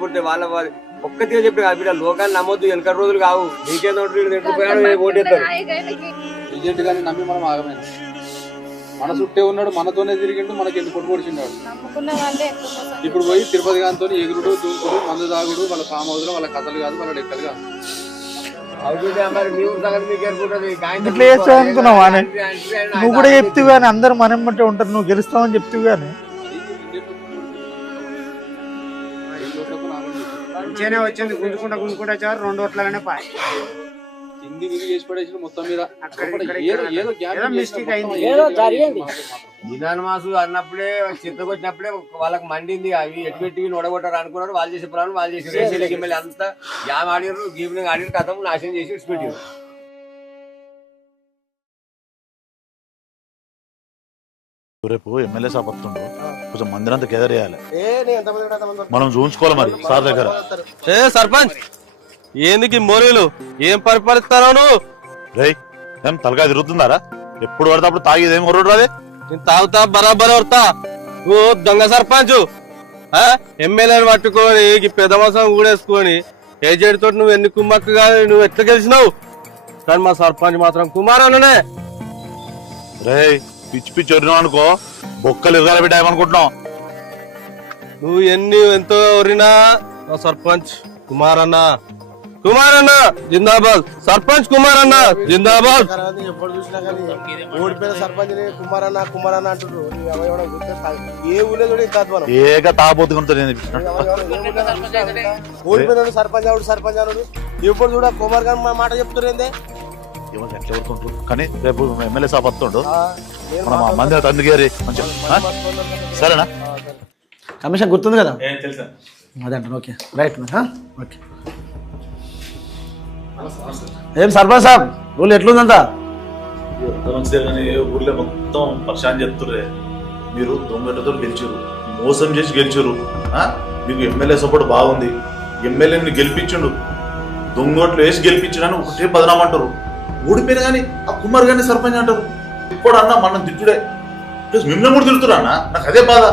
పుట్టే వాళ్ళ ఒక్కతిగా చెప్పి కాదు బిడ్డ లోకాన్ని నమ్మొద్దు వెనక రోజులు కావు నీకేందో ఓటేస్తారు ఏజెంట్ గాని నమ్మి మనం ఆగమైన మన చుట్టే ఉన్నాడు మనతోనే తిరిగిండు మనకి ఎందుకు కొట్టుకొడిచిండాడు ఇప్పుడు పోయి తిరుపతి గాంతో ఎగురుడు దూకుడు మందు తాగుడు వాళ్ళ ఫామ్ హౌస్ లో వాళ్ళ కథలు కాదు వాళ్ళ లెక్కలు కాదు ఇట్లా చేస్తావు అనుకున్నావా నువ్వు కూడా చెప్తావు కానీ అందరు మనం బట్టే ఉంటారు నువ్వు గెలుస్తావని చెప్తావు కానీ మంచిగానే వచ్చింది గుంజుకుంటా వచ్చారు 2 ఓట్లనే పాయి హిందీ విధి చేసి పడేసిన మొత్తం మీద మిస్టేక్ అయింది నిదాన మాసు అన్నప్పుడే చిత్తకొచ్చినప్పుడే వాళ్ళకి మండింది అవి ఎటు పెట్టి నొడగొట్టారు అనుకున్నారు వాళ్ళు చేసే ప్రాణం వాళ్ళు చేసి ఎమ్మెల్యే అంతా యామ్ ఆడినారు గీవినింగ్ ఆడినారు కథం నాశనం చేసి విడిచిపెట్టారు రేపు ఎమ్మెల్యే సాబ్ వస్తుండు కొంచెం మందిరం అంతా గెదర్ చేయాలి మనం చూసుకోవాలి మరి సార్ దగ్గర సర్పంచ్ ఏందుకు మోరీలు ఏం పరిపాలిస్తాను నువ్వు రేయ్ ఏం తలకాయ తిరుగుతుందారా ఎప్పుడు పడితే అప్పుడు తాగేది ఏం కొరడు రాదే నేను తాగుతా బరాబర్ వస్తా నువ్వు దొంగ సర్పంచ్ ఎమ్మెల్యేని పట్టుకొని పెద్ద మాసం కూడేసుకొని ఏజెంట్ తోటి నువ్వు ఎన్ని కుమ్మక్కు కాదు నువ్వు ఎట్లా గెలిచినావు కానీ మా సర్పంచ్ మాత్రం కుమారనే రేయ్ పిచ్చి పిచ్చి వరినావు అనుకో బొక్కలు ఎరగాలి బిడ్డ ఏమనుకుంటున్నావు నువ్వు ఎంతో వరినా మా సర్పంచ్ కుమారన్న జిందాబాద్ సర్పంచ్ కుమారన్న జిందాబాద్ ఎప్పుడు చూసినా కానీ ఓడిపోయిన సర్పంచ్ కుమారన్న అంటున్నారు ఏ ఊళ్ళో కూడా కాదు మనం ఏక తాపోతుకుంటా ఓడిపోయిన సర్పంచ్ అనుడు ఎప్పుడు చూడ కుమార్ గారు మా మాట చెప్తున్నారు కానీ రేపు ఎమ్మెల్యే సాబ్ వస్తుండు మనం మందిరం అందుకేరి మంచిగా సరేనా కమిషన్ గుర్తుంది కదా అదే అంటాను ఓకే రైట్ ఓకే ఏం సర్పంచ్ సాబ్ ఊళ్ళో ఎట్లుందంతా మంచిదే కానీ ఊర్లో మొత్తం పరిశాన్ చెప్తుర్రే మీరు దొంగతో గెలిచారు మోసం చేసి గెలిచారు మీకు ఎమ్మెల్యే సపోర్ట్ బాగుంది ఎమ్మెల్యేని గెలిపించుండు దొంగోట్లు వేసి గెలిపించడానికి ఒకటే బదనాం అంటారు ఓడిపోయినా కానీ ఆ కుమార్ గారిని సర్పంచ్ అంటారు ఇప్పుడు అన్న మనం తిట్టుడే ప్లస్ మిమ్మల్ని కూడా తిడుతురా అన్న నాకు అదే బాధ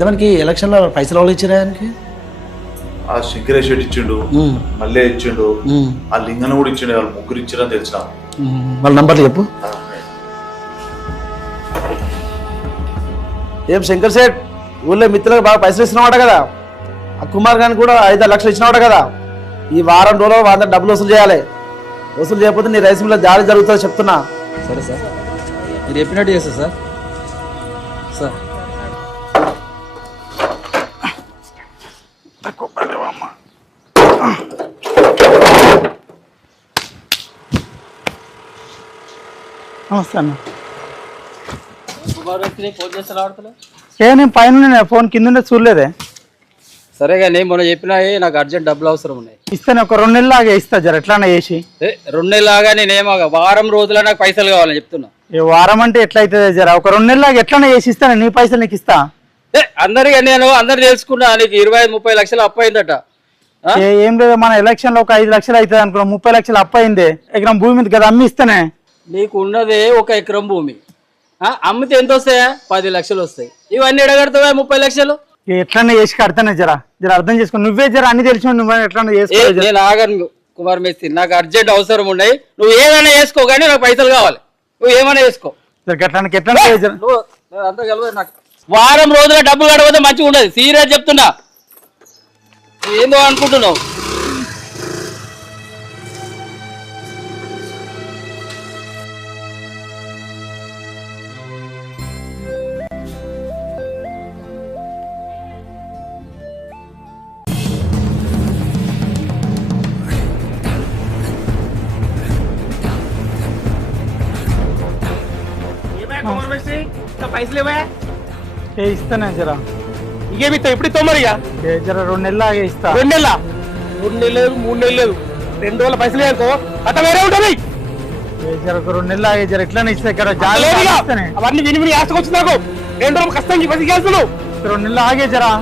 దానికి ఎలక్షన్లో పైసలు వాళ్ళు ఇచ్చారా ఆయనకి ఆ శంకరేష్ రెడ్డి ఇచ్చిండు మళ్ళీ ఇచ్చిండు ఆ లింగన కూడా ఇచ్చిండు వాళ్ళు ముగ్గురు ఇచ్చారని తెలిసిన వాళ్ళ నంబర్లు చెప్పు ఏం శంకర్ సేట్ ఊళ్ళో మిత్రులకు బాగా పైసలు ఇస్తున్నావాట కదా ఆ కుమార్ గారిని కూడా 5 లక్షలు ఇచ్చినవాట కదా ఈ వారం రోజులు వాళ్ళ డబ్బులు వసూలు చేయాలి వసూలు చేయకపోతే నీ రైస్ మిల్లో దాడి జరుగుతుందో చెప్తున్నా సరే సార్ మీరు చెప్పినట్టు చేస్తా సార్ సార్ నమస్తే అన్న ఫోన్ చేస్తా నేను పైన ఫోన్ కింద చూడలేదే సరే కానీ మొన్న చెప్పినా నాకు అర్జెంట్ డబ్బులు అవసరం ఉన్నాయి ఇస్తాను ఒక 2 నెలలు లాగా ఇస్తా జర ఎట్లా చేసి 2 నెలలు లాగా నేనేమో వారం రోజుల నాకు పైసలు కావాలని చెప్తున్నా వారం అంటే ఎట్లయితుంది జర ఒక 2 నెలలు లాగా ఎట్లా చేసి ఇస్తాను నీ పైసలు నీకు ఇస్తా అందరికీ నేను అందరు తెలుసుకున్నా నీకు 25-30 లక్షలు అప్పు అయిందట ఏం లేదు మన ఎలక్షన్ లో ఒక 5 లక్షలు అవుతుంది అనుకున్నా 30 లక్షలు అప్పు అయింది ఎకరం భూమి మీద కదా అమ్మి ఇస్తానే నీకు ఉన్నదే 1 ఎకరం భూమి అమ్మితే ఎంత వస్తాయా 10 లక్షలు వస్తాయి ఇవన్నీ ఎడగడతావా 30 లక్షలు ఎట్లన్నా చేసి కడతానే జర అర్థం చేసుకో నువ్వే జర అన్ని తెలిసి నువ్వు ఎట్లా చేసుకో నేను ఆగను కుమార్ మేస్త్రి నాకు అర్జెంట్ అవసరం ఉన్నాయి నువ్వు ఏదైనా వేసుకో కానీ నాకు పైసలు కావాలి నువ్వు ఏమైనా వేసుకో అంతా కలవదు నాకు వారం రోజుల డబ్బులు కడకపోతే మంచిగా ఉండదు సీరియస్ చెప్తున్నా ఏందో అనుకుంటున్నావు పైసలు ఇస్తానే జరా ఇంకేమిస్తా ఇప్పుడు ఇస్తావు మరి జర 2 నెలలు లాగే ఇస్తా 2 నెలల 2 నెలలు లేదు 3 నెలలు లేదు 2 రోజుల పైసలు వేసుకో అట్లా వేరే ఉంటుంది జర ఒక 2 నెలలు లాగే జర ఎట్లా ఇస్తా ఇక్కడ అవన్నీ విని ఆశకొచ్చు నాకు 2 రోజులు కష్టంగా పైసలు వేస్తున్నావు 2 నెలలు ఆగే జరా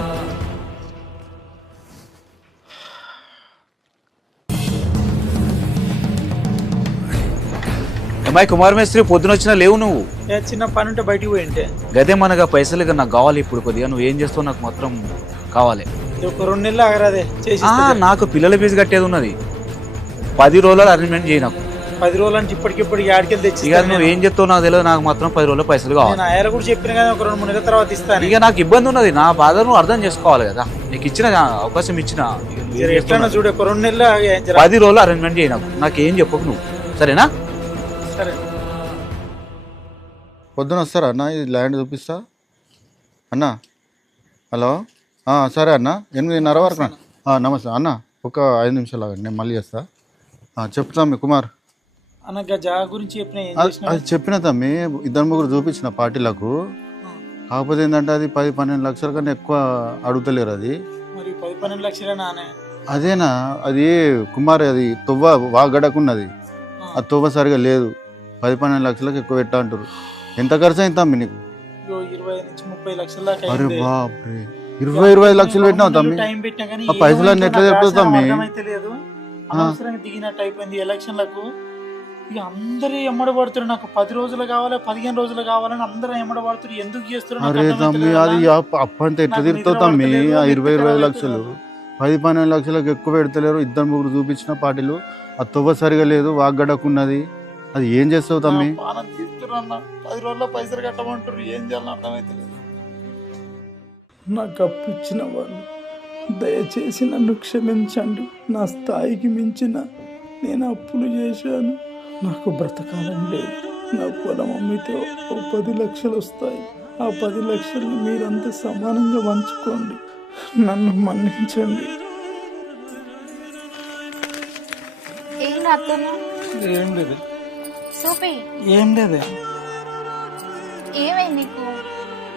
అమ్మాయి కుమార్ మేస్త్రి పొద్దున వచ్చినా లేవు నువ్వు చిన్న పని ఉంటే బయటికి పోయింటే గదే మనగా పైసలు నాకు కావాలి ఇప్పుడు కొద్దిగా నువ్వు ఏం చేస్తావు నాకు మాత్రం కావాలి ఒక 2 నెలలు ఆగరాదే చేసి నాకు పిల్లల ఫీజు కట్టేది ఉన్నది. 10 రోజులు అరేంజ్మెంట్ చేయి నాకు. 10 రోజులు అంటే ఇప్పటికిప్పుడు యాడికెళ్ళి తెచ్చి ఇక నువ్వు ఏం చెప్తావు నాకు తెలియదు. నాకు మాత్రం 10 రోజుల్లో పైసలు కావాలి. నేను ఆయన కూడా చెప్పిన కదా, ఒక 2-3 నెలల తర్వాత ఇస్తాను. ఇక నాకు ఇబ్బంది ఉన్నది. నా బాధ నువ్వు అర్థం చేసుకోవాలి కదా. నీకు ఇచ్చిన అవకాశం ఇచ్చిన ఎట్లా చూడు, ఒక 2 నెలలు 10 రోజులు అరేంజ్మెంట్ చేయి నాకు ఏం చెప్పకు నువ్వు, సరేనా? సరే. పొద్దున వస్తారా అన్న? ఇది ల్యాండ్ చూపిస్తా అన్న. హలో, సరే అన్న, 8:30 వరకు. నమస్తే అన్న, ఒక 5 నిమిషాలు ఆగండి, నేను మళ్ళీ చేస్తా. చెప్తాం మీ కుమార్ అన్న జాగా గురించి చెప్పిన. అది చెప్పిన తమ్మి, 2-3 చూపించిన పార్టీలకు. కాకపోతే ఏంటంటే అది 10-12 లక్షల కన్నా ఎక్కువ అడుగుతలేరు. అది మరి 10-12 లక్షలేనా? అదేనా? అది కుమార్, అది తొవ్వ వాగడకున్నది. ఆ తొవ్వ సరిగా లేదు. 10-12 లక్షలకు ఎక్కువ పెట్టా అంటారు. ఎంత ఖర్చు అయింది తమ్మి నీకు? 20 నుంచి 30 లక్షల దాకా. అరే బాప్రే, 20-25 లక్షలు పెట్టినావు తమ్మి. ఆ పైసలన్నీ ఎట్లా చెప్తావు తమ్మి? అనవసరంగా దిగినట్టు అయిపోయింది ఎలక్షన్లకు. ఇక అందరూ ఎమ్మడబడుతున్నారు. నాకు 10 రోజులు కావాలి, 15 రోజులు కావాలని అందరూ ఎమ్మడబడుతున్నారు. ఎందుకు చేస్తున్నారు? అరే తమ్మి, అది అప్పంతా ఎట్లా తిరుగుతావు తమ్మి? ఆ 20-25 లక్షలు 10-12 లక్షలకు ఎక్కువ పెడతలేరు. 2-3 చూపించిన పార్టీలు. ఆ తొవ్వ సరిగా లేదు, వాగ్గడకున్నది. అది ఏం చేస్తావు తమ్మి? 10 రోజుల్లో పైసలు కట్టమంటారు. ఏం చేయాలని అర్థమైతే లేదు. నాకు అప్పు ఇచ్చిన వాళ్ళు దయచేసి నన్ను క్షమించండి. నా స్థాయికి మించిన నేను అప్పులు చేశాను. నాకు బ్రతకాలని లేదు. నా పొలం అమ్మితే 10 లక్షలు వస్తాయి. ఆ 10 లక్షల్ని మీరంతా సమానంగా పంచుకోండి. నన్ను మన్నించండి. ఏం లేదు. ఏం లేదు. ఏమైంది నీకు?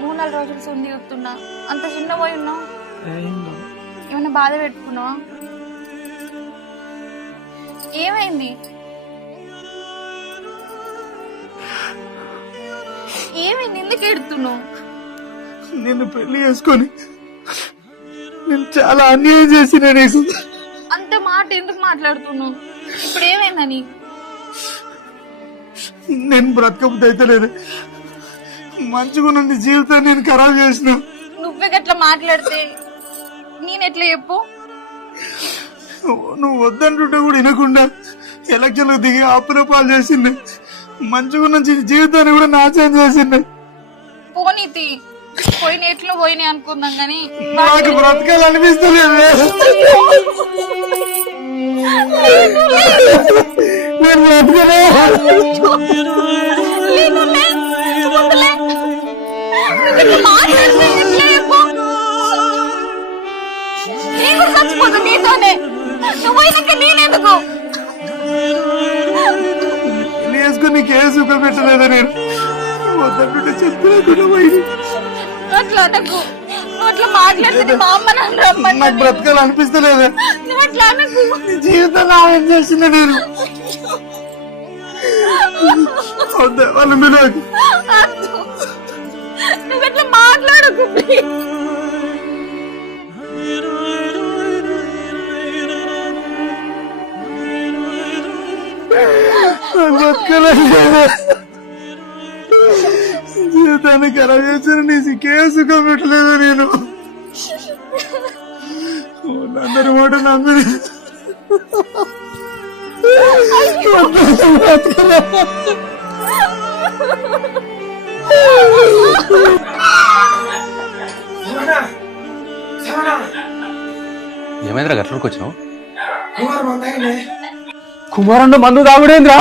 3-4 రోజులు సుంది చెప్తున్నా, అంత చిన్న పోయి ఉన్నావు. ఏమైనా బాధ పెట్టుకున్నావా? ఏమైంది? ఏమైంది? ఎందుకు ఎడుతున్నావు? నిన్ను పెళ్లి చేసుకొని నేను చాలా అన్యాయం చేసిన నీకు. అంత మాట ఎందుకు మాట్లాడుతున్నావు? ఇప్పుడు ఏమైందని? నేను బ్రతకబుద్ధి అయితే లేదు. మంచిగా నుండి జీవితాన్ని నేను ఖరాబ్ చేసిన. నువ్వే గట్లా మాట్లాడితే నేనెట్లా చెప్పు? నువ్వు వద్దంటుంటే కూడా వినకుండా ఎలక్షన్లకు దిగి ఆపుల పాలు చేసింది. మంచిగా నుంచి జీవితాన్ని కూడా నాశనం చేసింది. పోనీతి పోయిన ఎట్లు పోయినాయి అనుకుందాం కానీ నాకు బ్రతకాలనిపిస్తలేదు. నేను బ్రతకలే. వేసుకుని నీకే సుఖం పెట్టలేదా? నేను వద్దంటుంటే చెప్తున్నా పోయి. అట్లా అనకు. నువ్వు అట్లా మాట్లాడితే మా అమ్మ నన్ను రమ్మని. నాకు బ్రతకాలనిపిస్తలేదా? నువ్వు అట్లా అనకు. జీవితం ఏం చేసింది నేను? వద్దా వాళ్ళు మీరు నువ్వు అట్లా మాట్లాడకు. జీవితాన్ని ఖరాబ్ చేసిన నీ సిక్కే సుఖం పెట్టలేదు. నేను అందరి మాట నమ్మి ఏమైందిరా గట్లకి వచ్చినావు? కుమారన్న మందు తాగుడేంద్రా?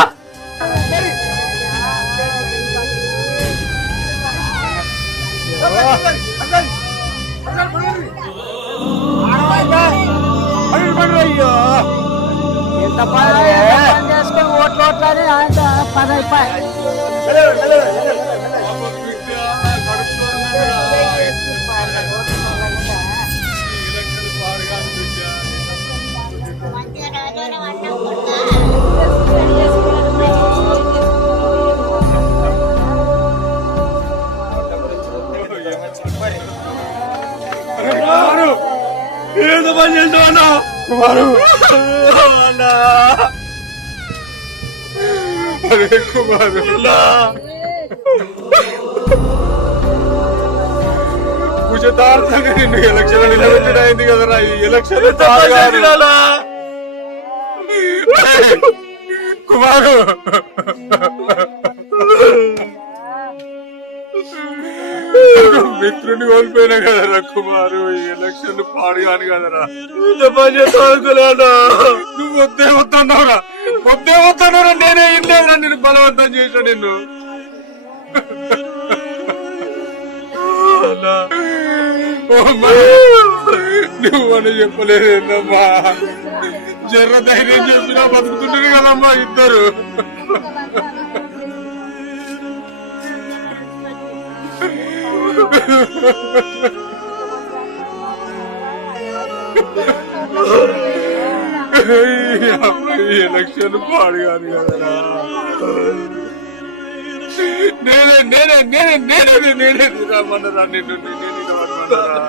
అయ్యో, ఎంత పని చేసుకొని ఓట్లు పని అయిపోయి. ఏదో పని చేస్తావన్నా కుమారు? అన్నా అరే కుమారు భుజతార్థంగా నిన్ను ఎలక్షన్ నిలబెట్టిన అయింది కదరా ఈ ఎలక్షన్ కుమారు మిత్రుని కోల్పోయినా కదరా కుమారు ఈ ఎలక్షన్ పాడు కాని కదరా నువ్వు వద్దే వద్దన్నావురా నేనే ఇల్లేదురా నిన్ను బలవంతం చేసా నిన్ను నువ్వని చెప్పలేదమ్మా జర్ర ధైర్యం చెప్పినా బతుకుతుంటారు కదమ్మా ఇద్దరు ఎలక్షన్ పాడు కాదు కదరా నేనే రమ్మన్నారా నిన్ను నేనే రమ్మన్నారా